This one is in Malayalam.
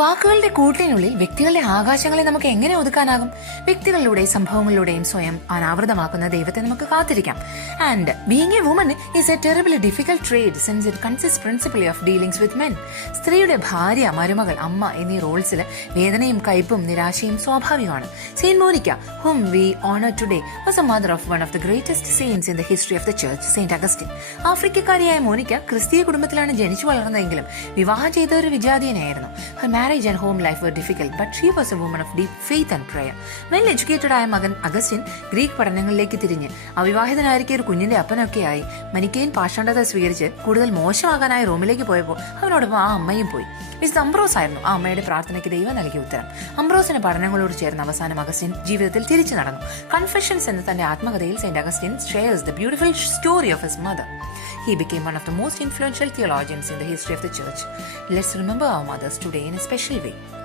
വാക്കുകളുടെ കൂട്ടിനുള്ളിൽ വ്യക്തികളുടെ ആകാശങ്ങളെ നമുക്ക് എങ്ങനെ ഒതുക്കാനാകും? വ്യക്തികളിലൂടെയും സംഭവങ്ങളിലൂടെയും സ്വയം അനാവൃതമാക്കുന്ന ദൈവത്തെ നമുക്ക് കാത്തിരിക്കാം. And being a woman is a terribly difficult trade since it consist principally of dealings with men. സ്ത്രീയുടെ ഭാര്യ, മരുമകൾ, അമ്മ എന്നീ റോൾസിൽ വേദനയും കയ്പും നിരാശയും സ്വാഭാവികമാണ്. Saint Monica, whom we honor today, was a mother of one of the greatest saints in the history of the church, Saint Augustine. ആഫ്രിക്കക്കാരിയായ മോനിക്ക ക്രിസ്തീയ കുടുംബത്തിലാണ് ജനിച്ചു വളർന്നതെങ്കിലും വിവാഹം ചെയ്ത ഒരു വിജാതീയനായിരുന്നു. Her marriage and home life were difficult, but she was a woman of deep faith and prayer. Well educated ആയ മകൻ അഗസ്റ്റിൻ ഗ്രീക്ക് പഠനങ്ങളിലേക്ക് തിരിഞ്ഞ് അവിവാഹിതനായിരിക്കും ഒരു കുഞ്ഞിന്റെ അപ്പനൊക്കെയായി മനിക്കേൻ പാഷണ്ഡത സ്വീകരിച്ച് കൂടുതൽ മോശമാകാനായി റോമിലേക്ക് പോയപ്പോൾ അവനോടൊപ്പം ആ അമ്മയും പോയി. മിസ് അംബ്രോസ് ആയിരുന്നു ആ അമ്മയുടെ പ്രാർത്ഥനയ്ക്ക് ദൈവം നൽകിയ ഉത്തരം. അംബ്രോസിന്റെ പഠനങ്ങളോട് ചേർന്ന് അവസാനം അഗസ്റ്റിൻ ജീവിതത്തിൽ തിരിച്ചു നടന്നു. കൺഫെഷൻസ് എന്ന തന്റെ ആത്മകഥയിൽ Saint Augustine shares the beautiful story of his mother. He became one of the most influential theologians in the history of the church. Let's remember our mothers today in a special way.